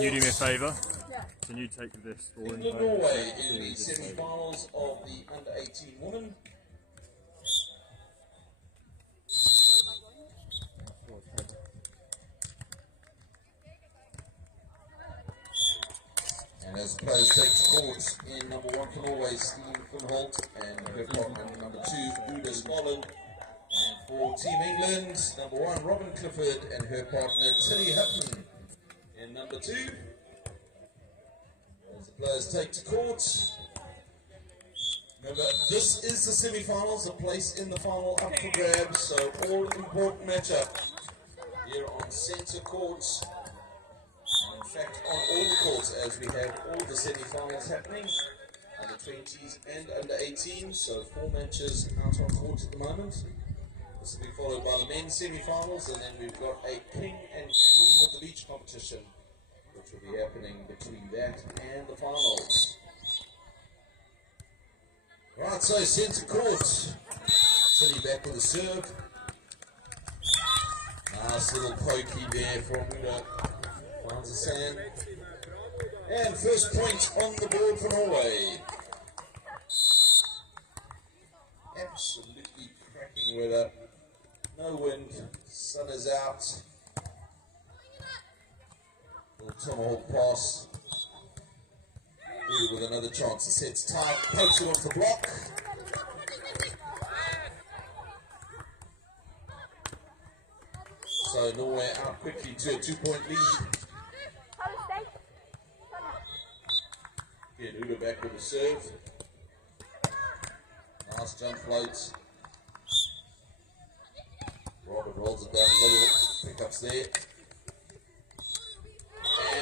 Can you do me a favour? Can you take this scoring? England Norway in the semi-finals of the under-18 women. And as the players take to court in number 1 for Norway, Stine Funholt, and her partner number 2, Uda Skollen. And for Team England, number 1, Robin Clifford, and her partner, Tilly Hutton, in number 2. As the players take to court. Remember, this is the semi-finals, a place in the final up for grabs, so all important matchup here on centre court. In fact, on all the courts, as we have all the semi-finals happening, under 20s and under 18s, so 4 matches out on court at the moment. This will be followed by the men's semi-finals, and then we've got a king and queen of the beach competition, which will be happening between that and the finals. Right, so centre court. Tilly back with a serve. Nice little pokey there from Uda. Finds the sand. And first point on the board for Norway. Absolutely cracking weather. No wind. Sun is out. Little tomahawk pass. Uda with another chance. The set's tight. Pokes it off the block. So Norway out quickly to a 2-point lead. Again, Uda back with a serve. Nice jump floats. Robert rolls it down the middle. Pickups there.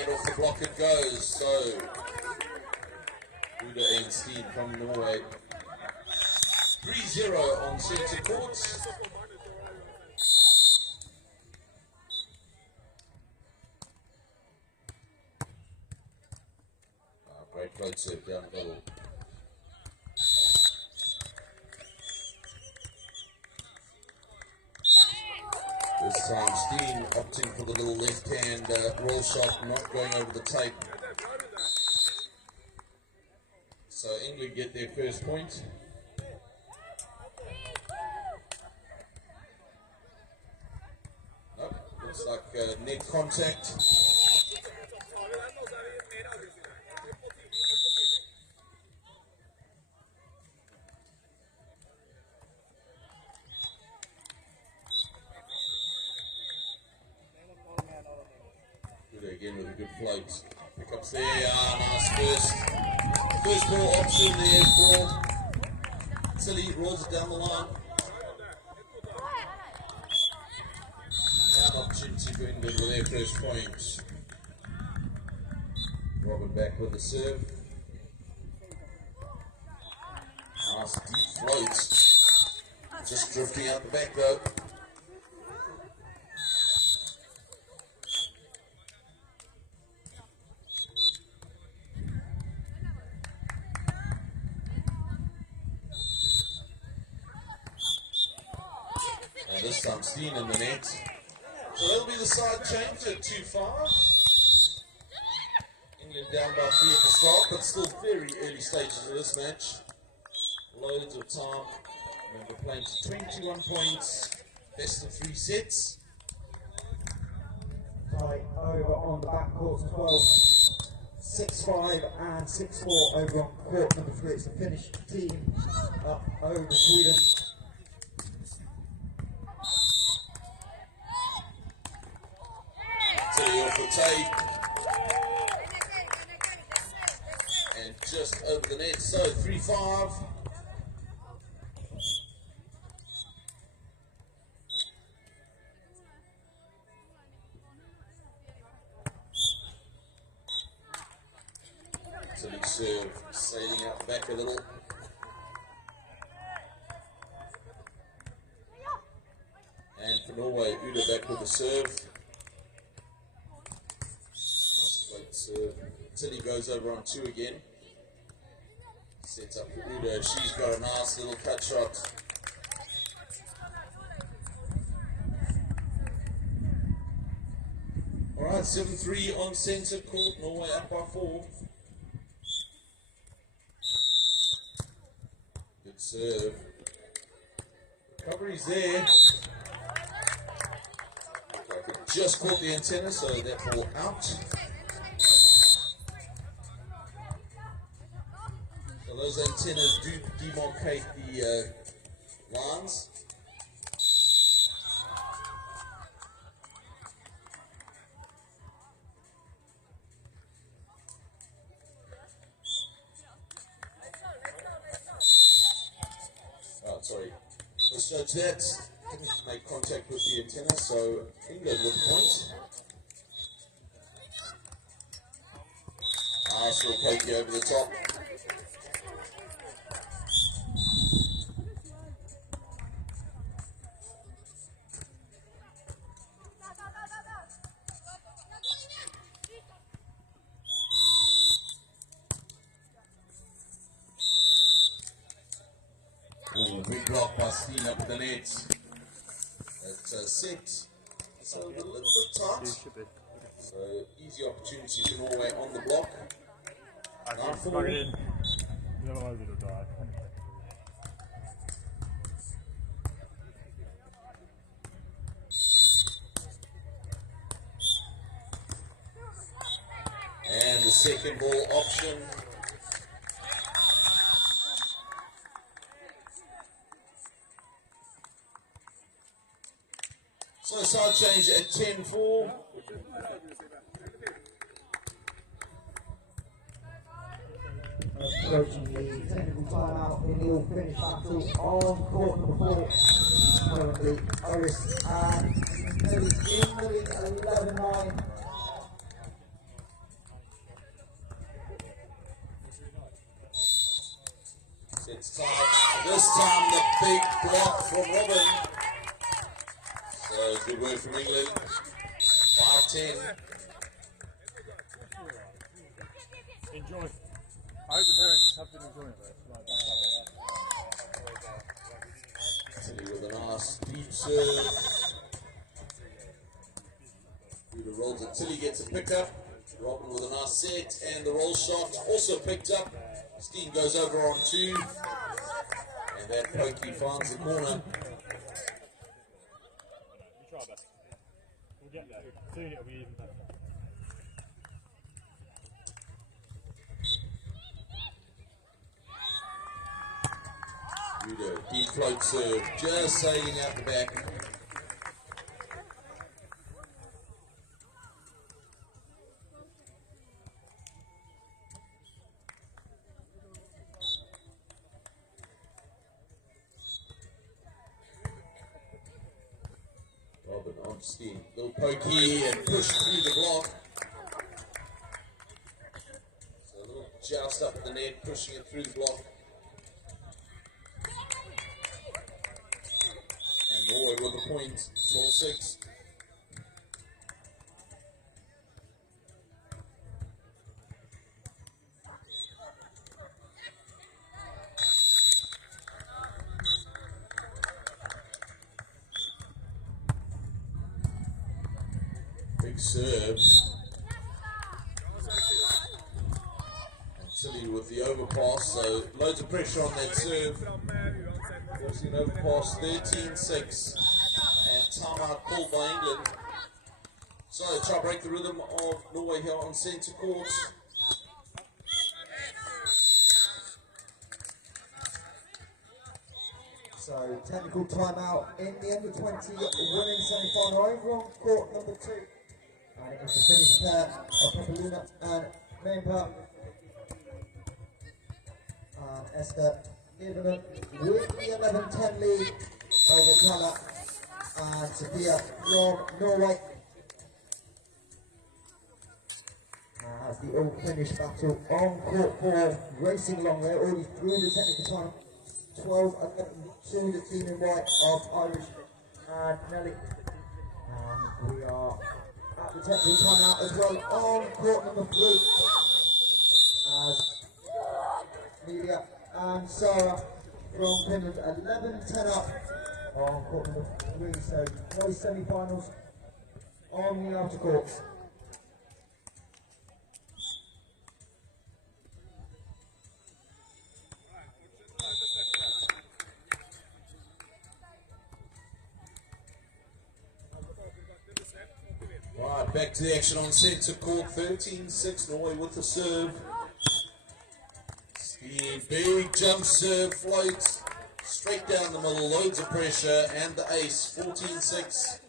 And off the block it goes. So Uda and Stine from Norway. 3-0 on centre court. Great float serve down the middle. This time Stine opting for the little left hand roll shot, not going over the tape. So England get their first point. Nope, looks like net contact. Again with a good float. Pickups there, nice first ball option there for Tilly, rolls it down the line. Now an opportunity for England with their first point. Robin back with the serve. Nice deep float. Just drifting out the back though. This time Stine in the net. So that'll be the side change at 2-5. England down by 3 at the start, but still very early stages of this match. Loads of time. Remember, playing to 21 points, best of 3 sets. Tie over on the back court, 12, 6-5 and 6-4 over on court number 3. It's the Finnish team up over Sweden. Off the tape and just over the net, so 3-5. Tilly serve sailing out back a little. And for Norway, Uda back with the serve. Tilly goes over on 2 again. Sets up for Uda. She's got a nice little cut shot. Alright, Alright, 7-3 on centre court, Norway up by 4. Good serve. Recovery's there. Like it just caught the antenna, so that ball out. So those antennas do demarcate the lines. Oh, sorry. Let's judge that. Didn't make contact with the antenna, so England with point. Nice little pokey over the top. Ooh, big block by Steen up the net. That's a set. So a little bit tight. So easy opportunity for Norway on the block. I can't plug it in. Otherwise it'll die. And the second ball option. So side change at 10-4. Approaching the technical timeout in the all-finish battle on court number 4. Currently, Oris and Nelly in the lead 11-9. It's tight. This time the big block from Robin. So good work from England. 5-10. Enjoy. I hope the parents have been enjoying it. Tilly with a nice deep serve. Through the rolls and Tilly gets a pickup. Robin with a nice set and the roll shot also picked up. Steen goes over on 2. And that pokey finds the corner. We'll try our best. We'll get there. Soon it'll be even better. Deep float serve, just sailing out the back. Robin on Steen, little pokey and push through the block. So a little joust up at the net, pushing it through the block. Norway with a point, 12-6. Big serve. And Tilly with the overpass, so loads of pressure on that serve. Forcing an overpass, 13-6, and timeout called by England. So they try to break the rhythm of Norway here on centre court. So technical timeout in the under 20 women's semi-final over on court number 2. And it is the finish pair of Havulinna and Nevza. And Esther Kyröläinen with the 11-10 lead over Kalla and Sophia from Norway. As the all-finish battle on court 4, racing along there, already through the technical time. 12-11 to the team in white of Irish and Nelly. And we are at the technical timeout as well on court number 3. As Media and Sarah from Finland, 11-10 up on court number 3. So no semi-finals on the outer courts. Right, back to the action on centre court. 13-6, Norway with the serve. Steen, big jump serve, floats straight down the middle, loads of pressure, and the ace. 14-6.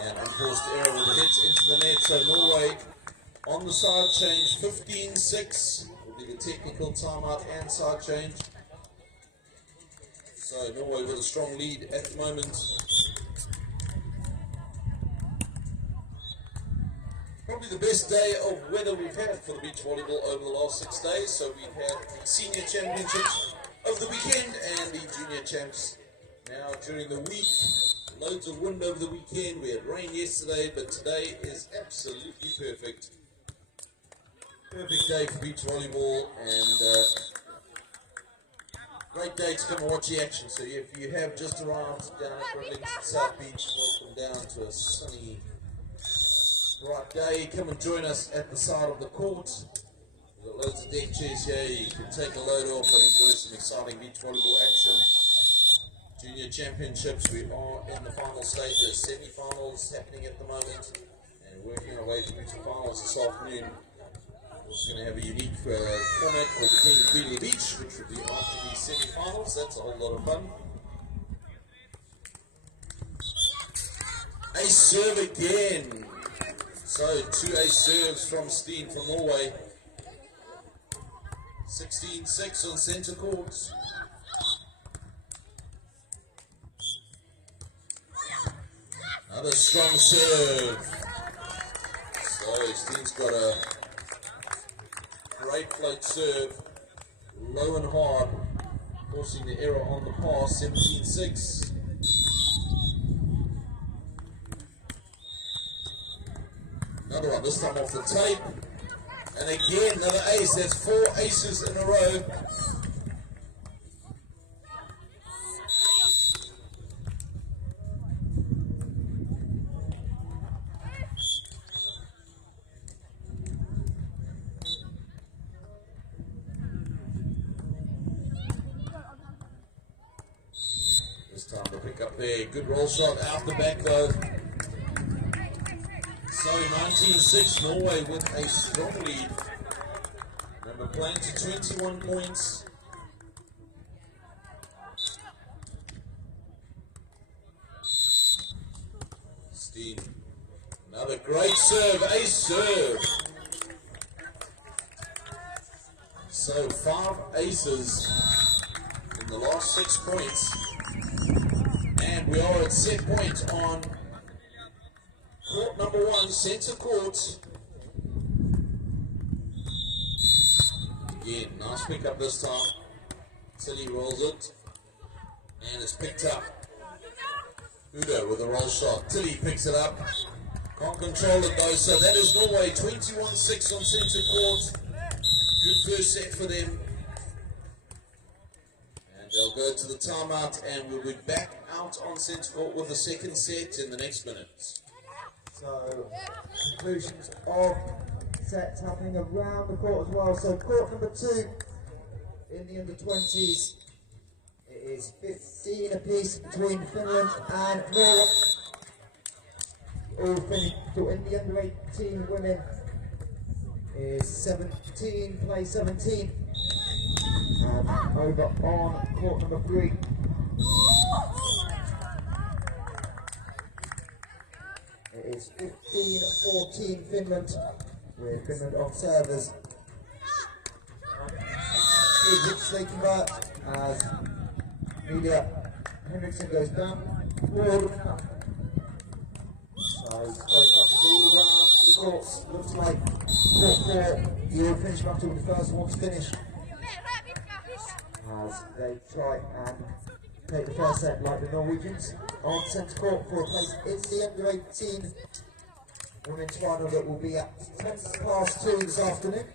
And unforced error with the hit into the net, so Norway on the side change. 15-6 will be the technical timeout and side change. So Norway with a strong lead at the moment. Probably the best day of weather we've had for the beach volleyball over the last 6 days. So we've had the senior championships over the weekend and the junior champs now during the week. Loads of wind over the weekend. We had rain yesterday, but today is absolutely perfect. Perfect day for beach volleyball, and great day to come and watch the action. So if you have just arrived down at Bridlington South Beach, welcome down to a sunny, bright day. Come and join us at the side of the court. We've got loads of deck chairs here. You can take a load off and enjoy some exciting beach volleyball action. Junior championships, we are in the final stages. Semi-finals happening at the moment, and working our way through to finals this afternoon. We're also going to have a unique format called the King and Queen of the Beach, which will be after the semi-finals. That's a whole lot of fun. Ace serve again. So 2 ace serves from Steen from Norway. 16-6 on centre court. Another strong serve. So Steen's got a great float serve, low and hard, forcing the error on the pass. 17-6. Another one, this time off the tape. And again, another ace. That's 4 aces in a row. Time to pick up there. Good roll shot out the back though. So 19-6, Norway with a strong lead. Remember, playing to 21 points. Steen, another great serve, ace serve. So 5 aces in the last 6 points. And we are at set point on court number 1, centre court. Again, nice pick up this time. Tilly rolls it. And it's picked up. Udo with a roll shot. Tilly picks it up. Can't control it though. So that is Norway 21-6 on centre court. Good first set for them. They'll go to the timeout, and we'll be back out on centre court with the second set in the next minute. So, conclusions of sets happening around the court as well. So, court number 2 in the under-20s. It is 15 apiece between Finland and Norway. All finished. So, in the under-18 women is 17, play 17. Over on court number 3. It is 15-14 Finland, with Finland on servers. They convert as Media Henriksen goes down. Waldén. So close touches all around the courts. Looks like court 4, the all finish battle with the first one's finished. As they try and take the first set like the Norwegians on centre court for a place in the under-18 women's final that will be at 2:10 this afternoon.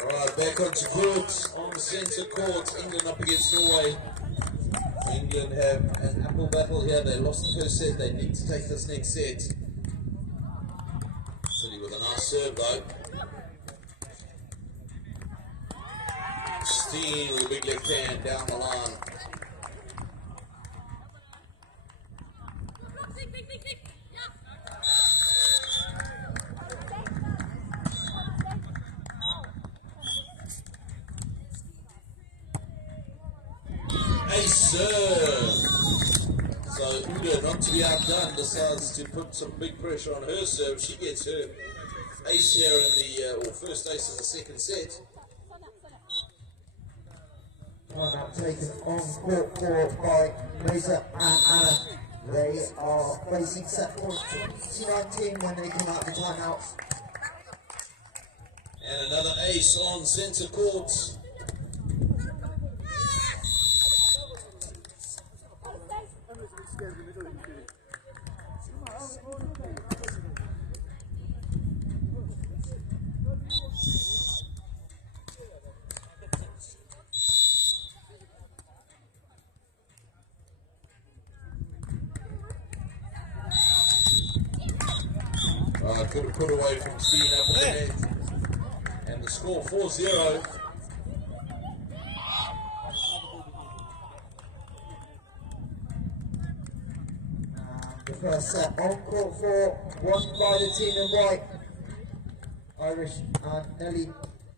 Alright, back onto court on the centre court. England up against Norway. England have an apple battle here. They lost the first set. They need to take this next set. City with a nice serve though. Steen with a big left hand down the line. Ace serve. So Uda, not to be outdone, decides to put some big pressure on her serve. She gets her ace here in the first ace of the second set. Timeout taken on court 4 by Nevza and Anna. They are facing set point 2019 when they come out the timeout. And another ace on centre court. Could have put away from Steen up at the net. And the score 4-0. The first set on court 4, won by the team in white. Irish and Nelly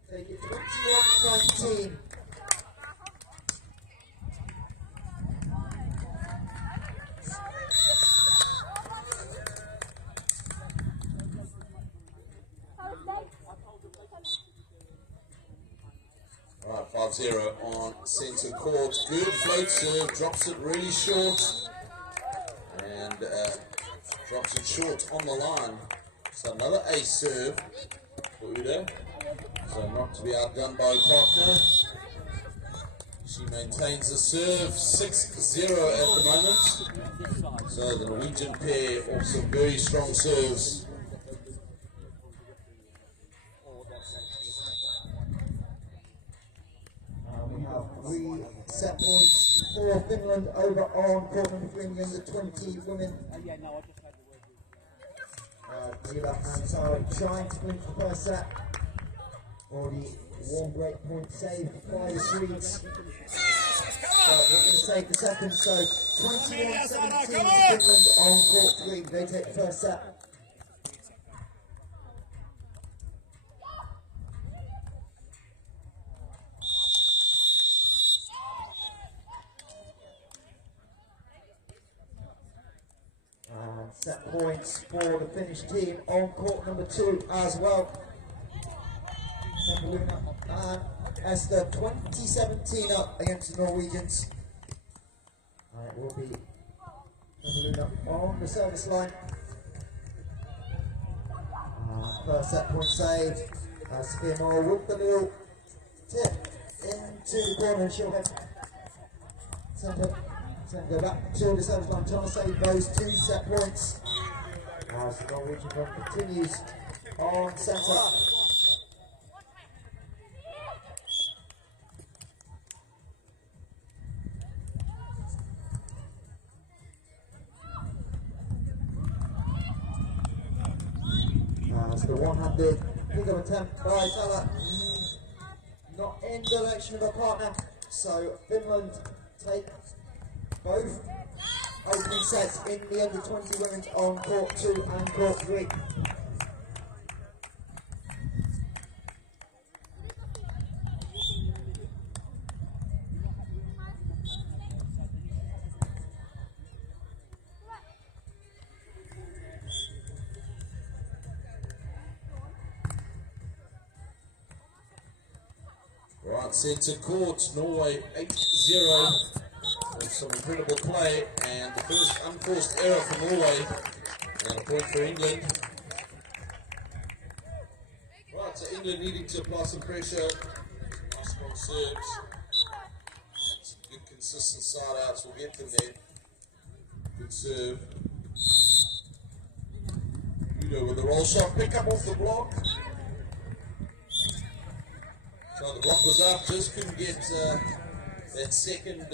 take it 21-19. Alright, 5-0 on centre court. Good float serve, drops it really short. And drops it short on the line. So another ace serve for Uda. So not to be outdone by partner. She maintains the serve 6-0 at the moment. So the Norwegian pair also very strong serves. We have 3 set points for Finland over on court number 3 in the 20 women. Gila and Tara trying to win the first set. Already 1 break point saved by the Swedes. But we're going to save the second, so 21-17 Finland on court 3. They take the first set. Set points for the Finnish team on court number 2 as well. Havulinna and Esther 2017 up against the Norwegians. And it will be Havulinna on the service line. First set point saved. Skimmer with the little tip into the corner and she'll head centre. So go back to the service line, trying to save those 2 set points. As the Norwegian run continues on centre. As the one-handed pick-up attempt by Tala, not in direction of a partner. So Finland take both opening sets in the under 20 women's on court 2 and court 3. Right, centre court, Norway 8-0. With some incredible play, and the first unforced error for Norway, and a point for England. Right, so England needing to apply some pressure. Nice strong serves. Some good consistent side outs will get them there. Good serve. Udo with the roll shot, pick up off the block. So the block was up, just couldn't get that second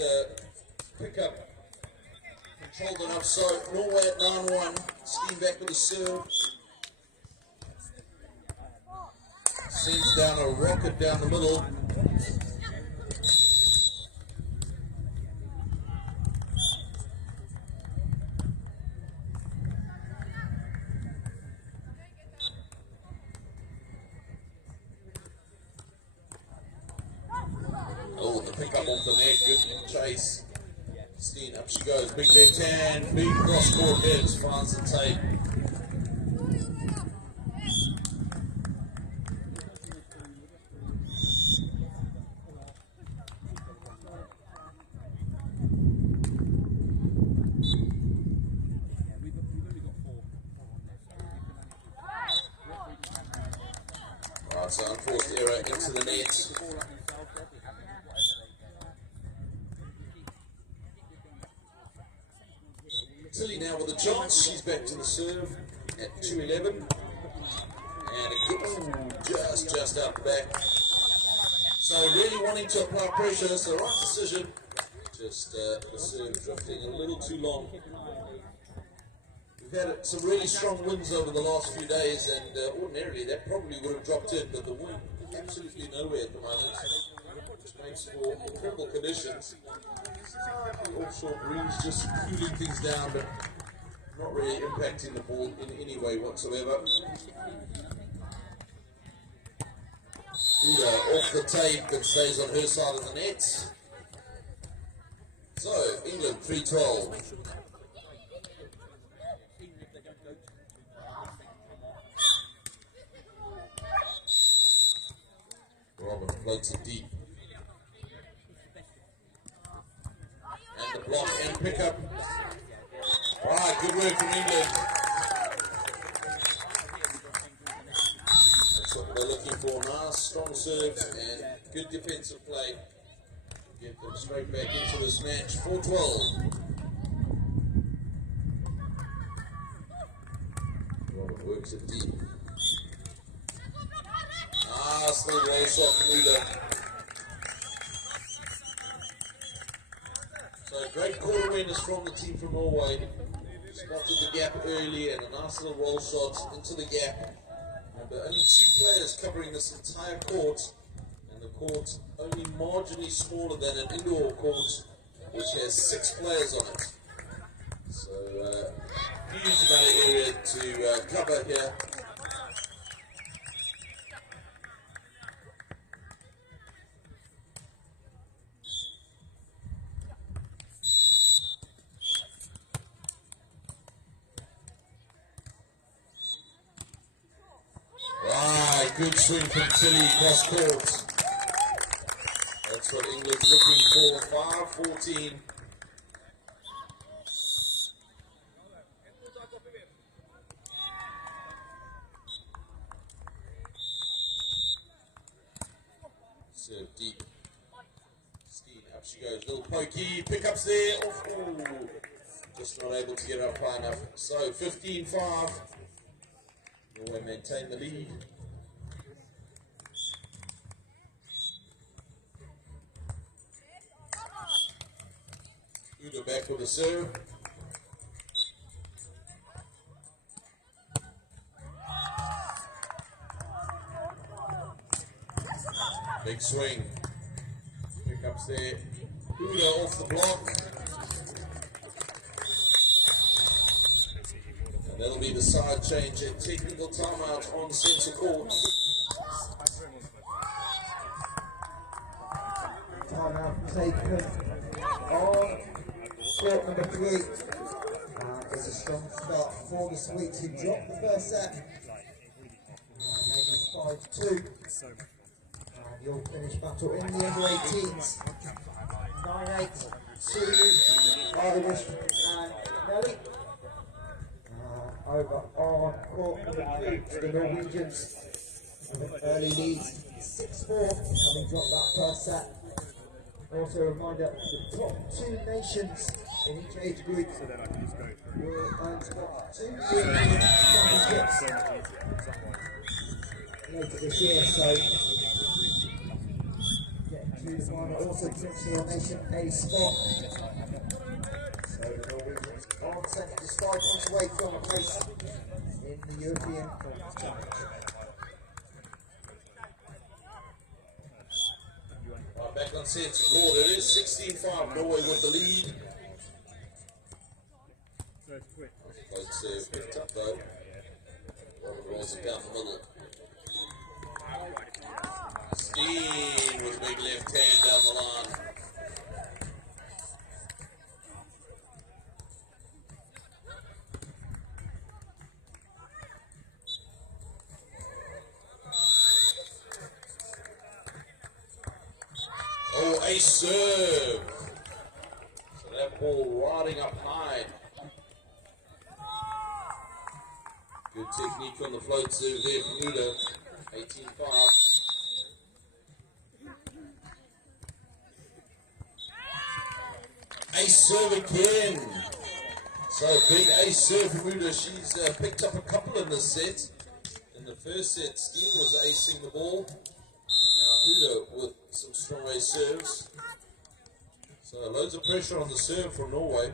pickup controlled enough. So Norway at 9-1, Steen back with the serve. Sends down a rocket down the middle. Oh, the pick up off the net, good chase. Steen, up she goes, big left hand, big cross court hits, finds the tape. Right, so unforced error into the net. Tilly now with a chance, she's back to the serve at 2-11. And a good, just out the back. So really wanting to apply pressure, so right decision. Just the serve drifting a little too long. We've had some really strong winds over the last few days, and ordinarily that probably would have dropped in, but the wind absolutely nowhere at the moment, which makes for horrible conditions. The offshore breeze just cooling things down, but not really impacting the ball in any way whatsoever. Uda off the tape, but stays on her side of the net. So, England 3-12. Robin floats it deep. And the block and pick up. Right, good work from England. That's what they're looking for. Nice, strong serves and good defensive play. Get them straight back into this match. 4-12. Robin works it deep. Still well shot from Uda. So great court awareness from the team from Norway. Spotted the gap early and a nice little roll shot into the gap. And only 2 players covering this entire court, and the court only marginally smaller than an indoor court, which has 6 players on it. So huge amount of area to cover here. Good swing from Tilly cross court. That's what England's looking for. 5-14. Serve deep. Steen, up she goes. Little pokey. Pickups there. Oh, just not able to get it up high enough. So 15-5. Norway maintain the lead. Uda back with the serve. Big swing. Pickups there. Uda off the block. And that'll be the side change and technical timeout on centre court. Timeout taken on court number 3. It's a strong start for the Swedes who dropped the first set. Maybe 5-2. And you'll finish battle in the under 18s. 9-8 to Irish and Nelly. Over on court number 2 to the Norwegians with an early lead. 6-4, having dropped that first set. Also a reminder, the top 2 nations in each age group will earn 2 European championships later this year. So the final, also potentially a nation A spot. So the Norwegians on centre just 5 points away from a place in the European Challenge. Back on set score, it is 16-5, Norway with the lead. Close serve, picked up though. Robert rolls it down the middle. Steen with a big left hand down the line. Oh, a serve. So that ball riding up high. Good technique on the float serve there from Uda. 18-5. Ace serve again. So big ace serve from Uda. She's picked up a couple in this set. In the first set, Steen was acing the ball. And now Uda with some strong ace serves. So loads of pressure on the serve from Norway.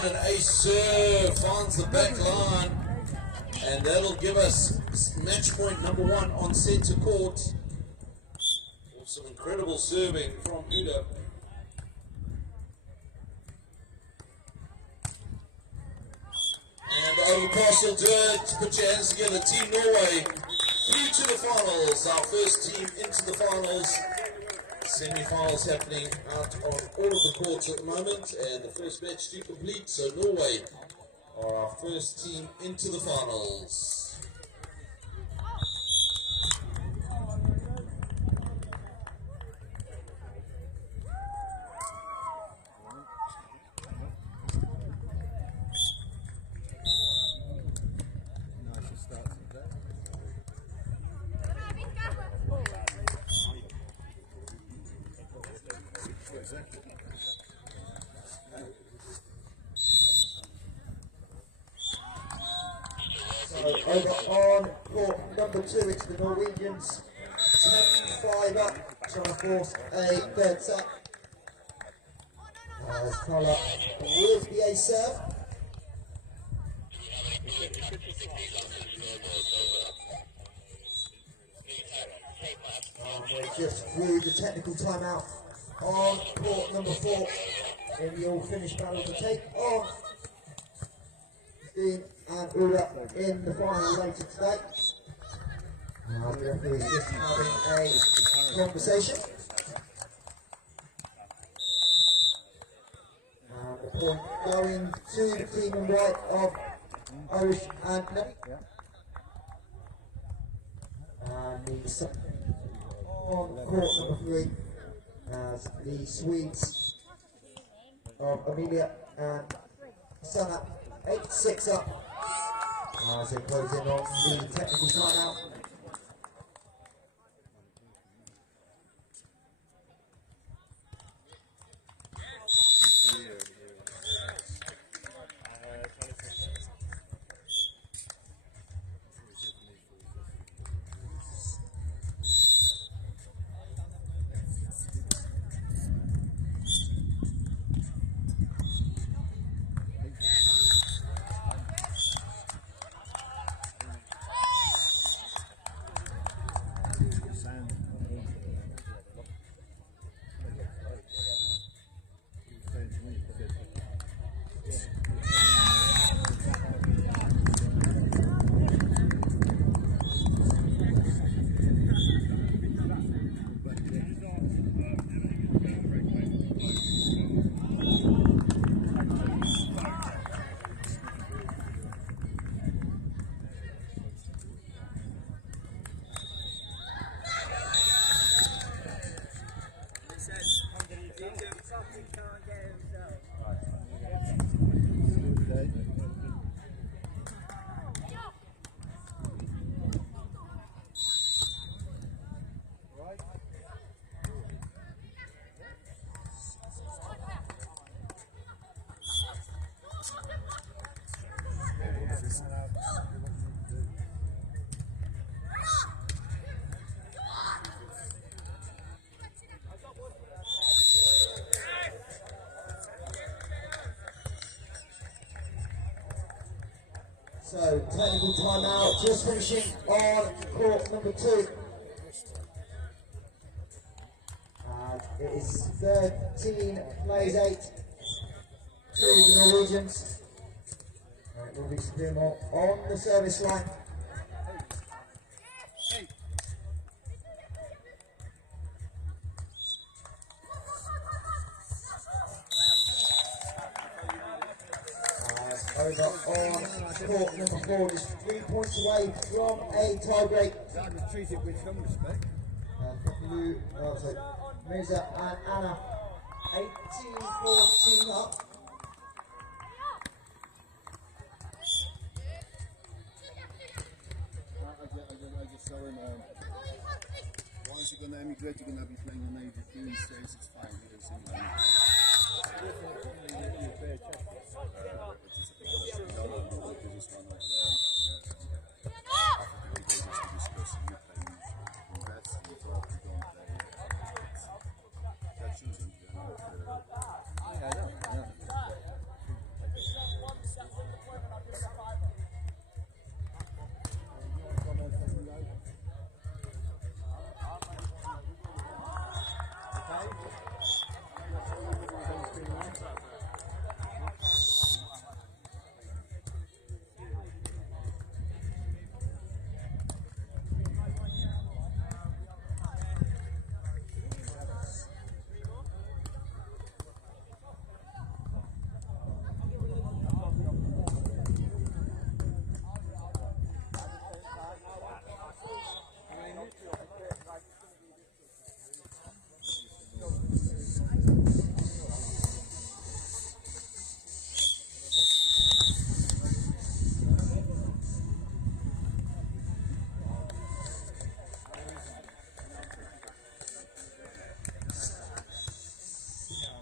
And an ace serve finds the back line. And that'll give us match point number 1 on centre court. With some incredible serving from Uda. And overpass will do it. Put your hands together. Team Norway through to the finals. Our first team into the finals. Semi-finals happening out on all of the courts at the moment. And the first match to complete. So Norway are our first team into the finals. Over on court number 2, it's the Norwegians. 10-5 up, trying to force a third set. As Colour with the ace serve. And we're just through the technical timeout on court number 4 in the all-finish battle to take on Steen and Uda in the final later today. Now the referee is just having a conversation. And the point going to the team in white of Irish and Nevza. And the second on court number 3 as the Swedes of Amelia and Sana 8-6 up. As they close in on the technical timeout. So, technical timeout, just finishing on court number 2. And it is 13 plays 8 to the Norwegians. And it will be Spooner on the service line. Over on court number 4, just 3 points away from a tiebreak. Treat it with some respect. Nevza and Anna, 18-14 up. I just saw him. Once you're gonna emigrate, you're gonna be playing on Navy. He says it's fine. He doesn't seem like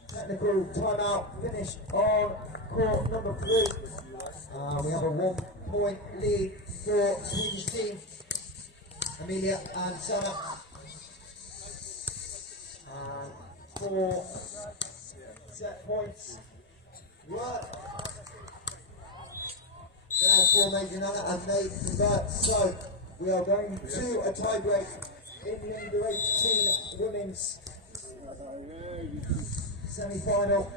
Technical timeout finished on court number 3. We have a 1-point lead for Swedish team. Amelia and Sana. 4 set points. Work. Therefore, Major Nana and they convert. So we are going to a tiebreak in the under 18 women's semi-final.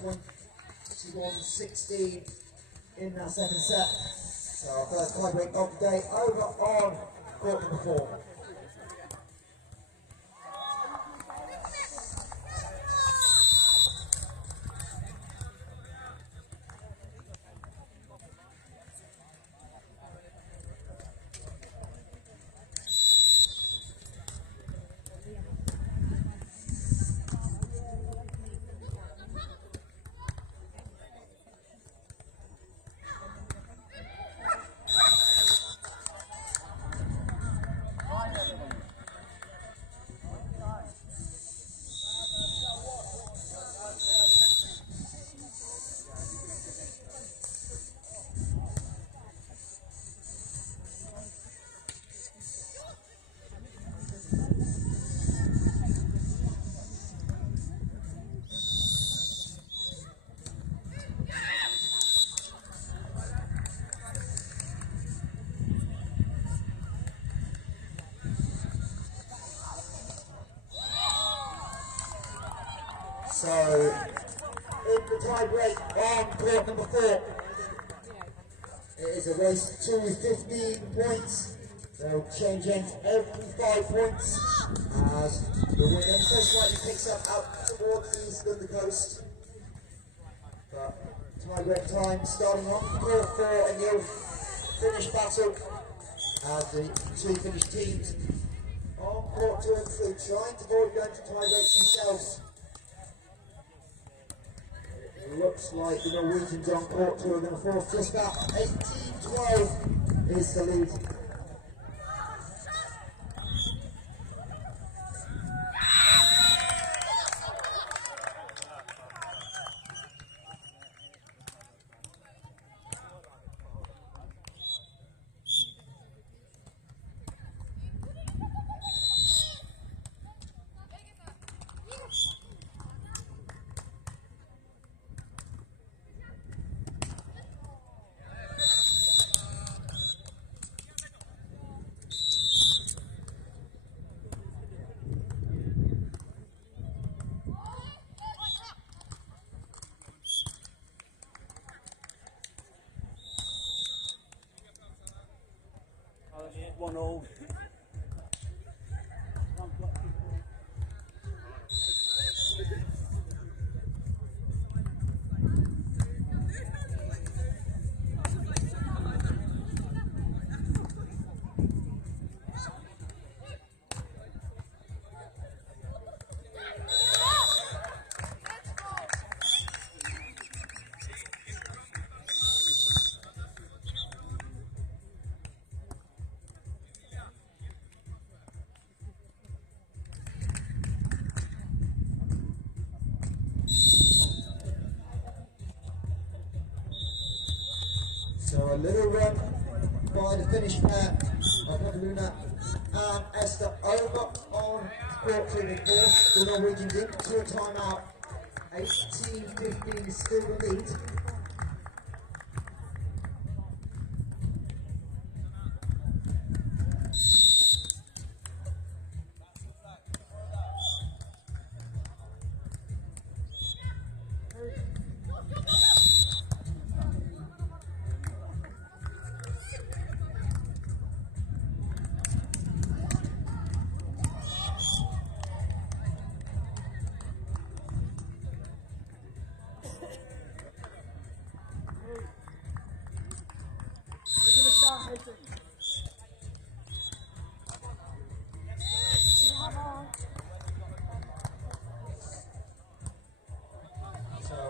21-16 in that second set. So our first tiebreak of the day over on court number 4. So, in the tiebreak on court number 4, it is a race to 15 points. They'll change ends every 5 points as the wind ever so slightly picks up out towards the east of the coast. But tiebreak time starting on court 4, and you'll finish battle as the 2 Finnish teams on court 2 and 3 trying to avoid going to tiebreaks themselves. Looks like the Norwegians on court 2 are going to force just about 18-12 is the lead. 1-0. So a little run by the Finnish pair of Havulinna and Esther over on court 2 and 4. The Norwegians into a timeout. 18-15 is still the lead.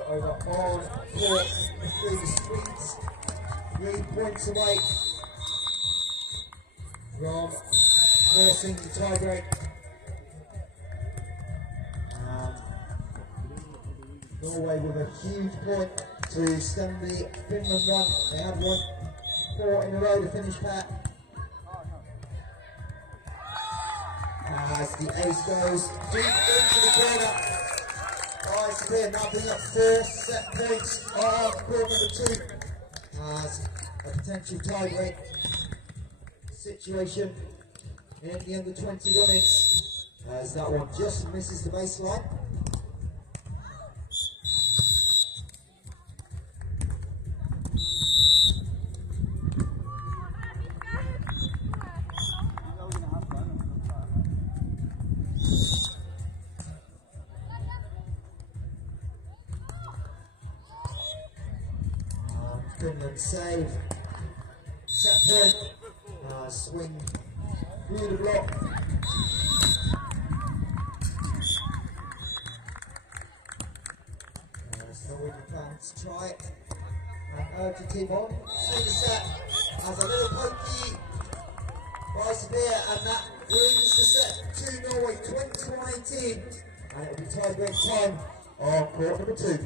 Over on court through the streets, 3 points away from forcing the tiebreak. Norway with a huge point to stem the Finland run. They had won 4 in a row to finish that. As the ace goes deep into the corner. Nice clear, now bring up 4 set points on court number 2 as a potential tiebreak situation in the under 20 runnings as that one just misses the baseline. Finland save, set point, swing through the block. Norwegian fans try it and urge the team on. See the set as a little pokey by Severe, and that brings the set to Norway 21-18, and it will be tiebreak time on court number 2.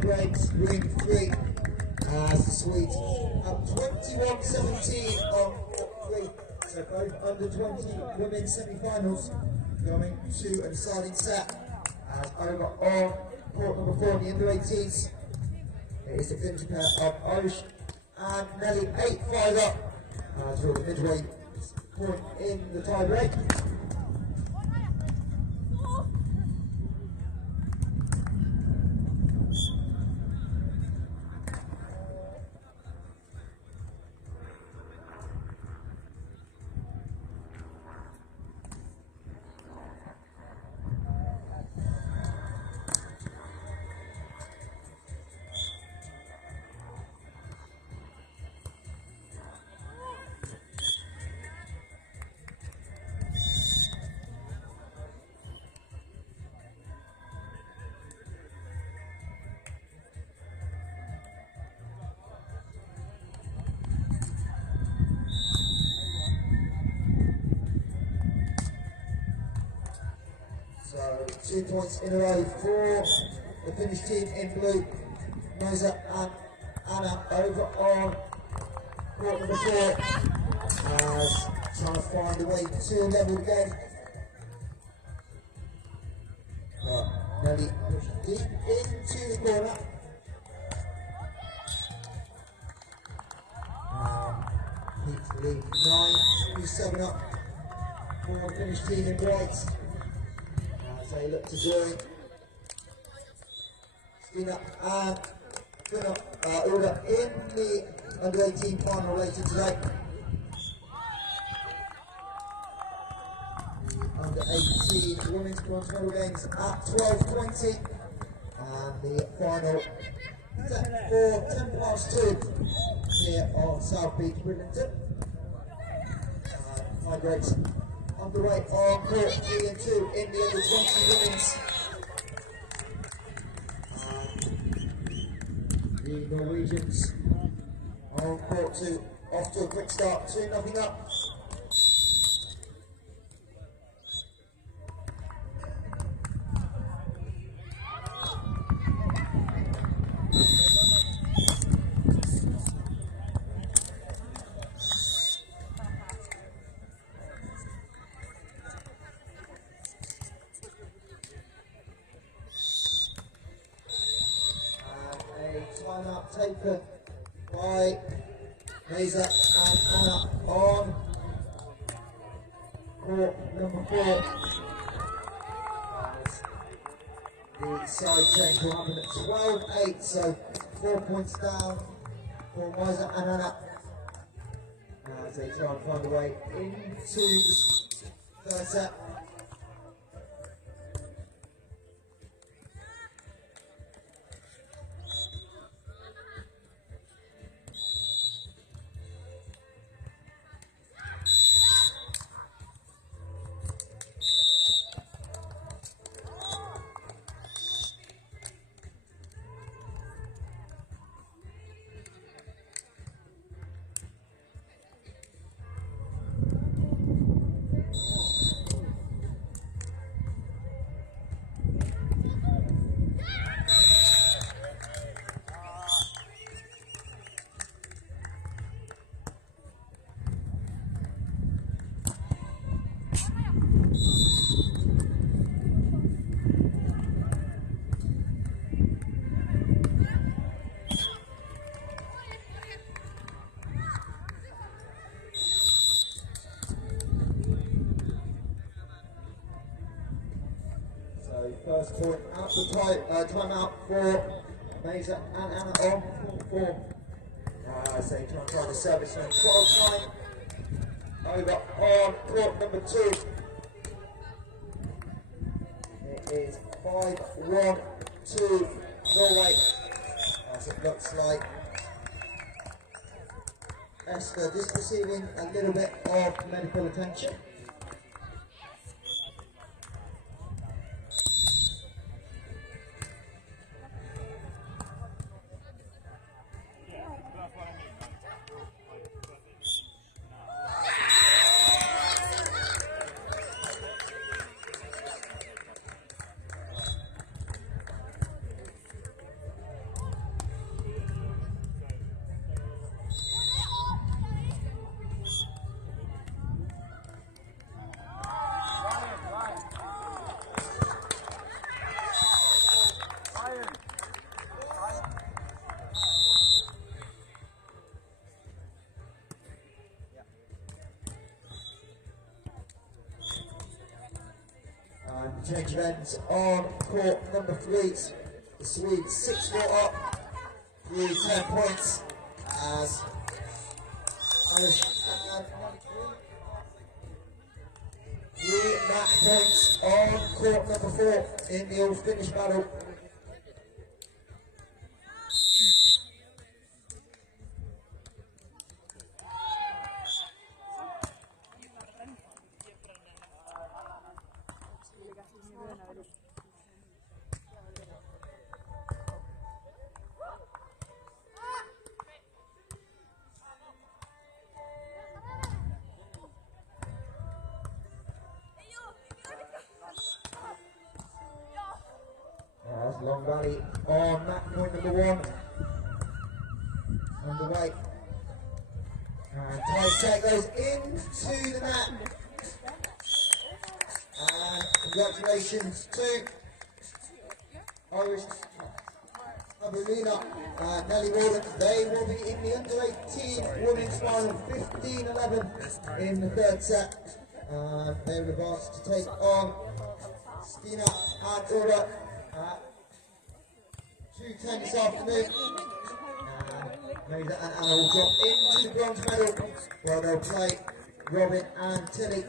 Breaks, ring 3 as the Swedes have 21-17 on court 3. So both under 20 women's semi-finals going to a deciding set. As over on court number 4 in the under 18s, it is the Finnish pair of Irish and Nelly 8-5 up as we're the midway point in the tie break. So 2 points in a row for the Finnish team in blue. Nevza and Anna over on court number 4 as trying to find a way to level again. But Nelly pushed deep into the corner. keeps the lead 9-7 up for the Finnish team in white as they look to join Stina and Gunnar Uda in the under 18 final later today. The under 18 women's bronze medal games at 12:20 and the final set for 2 here on South Beach, Bridlington. High grades underway on court 3 and 2 in the under 20 women's. The Norwegians on court 2, off to a quick start, 2-0 up. Timeout taken by Nevza and Anna on court number 4. As the side change will happen at 12-8, so 4 points down for Nevza and Anna as they try and find a way into the third set. First point out the timeout for Nevza and Anna on court 4. As they try and find the service on 12-9. Over on court number 2. It is 5-1 to Norway. As it looks like Esther just receiving a little bit of medical attention. Change of ends on court number 3. The Swedes 6-4 up through 10 points as Irish and 3 match points on court number 4 in the all Finnish battle. Long rally on mat point number 1. Underway. And tie set goes into the mat. And congratulations to Irish Havulinna, Nelly Waldén, they will be in the under-18 women's final, 15-11 in the third set. They will advance to take on Stina and Ura at 2:10 this afternoon. Nevza and Anna will drop into the bronze medal while they'll play Robin and Tilly